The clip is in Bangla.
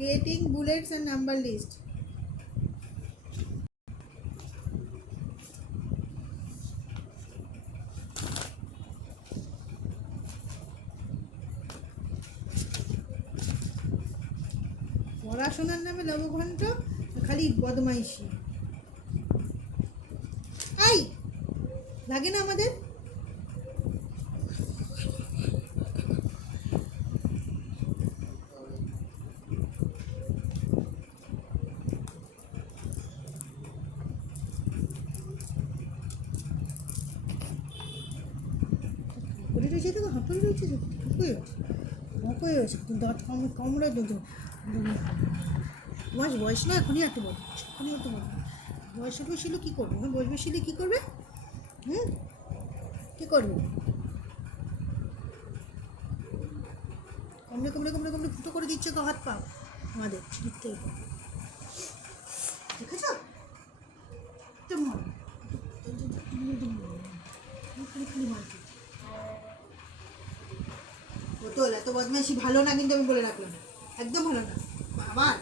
creating bullets and number list. পড়াশোনার নামে লবঘণ্ট খালি বদমাইশি। আই লাগে না আমাদের? হাঁপুড়ি রয়েছে তো, হাঁপুড়ি রয়েছে তো, হাঁপুড়ি রয়েছে দাঁত কামড়ে দুটো। তোমার বয়স না, এখনই এত বড়, এখনই এত বড় বয়স বসিলে কী করবো? বয়স বসিলে কী করবে? কী করবো? কামড়ে কামড়ে কামড়ে কামড়ে ফুটো করে দিচ্ছে তো হাত পা আমাদের দিক থেকে, দেখেছ? বোতল এত বদমাইশি ভালো না, কিন্তু আমি বলে রাখলাম, একদম ভালো না। আমার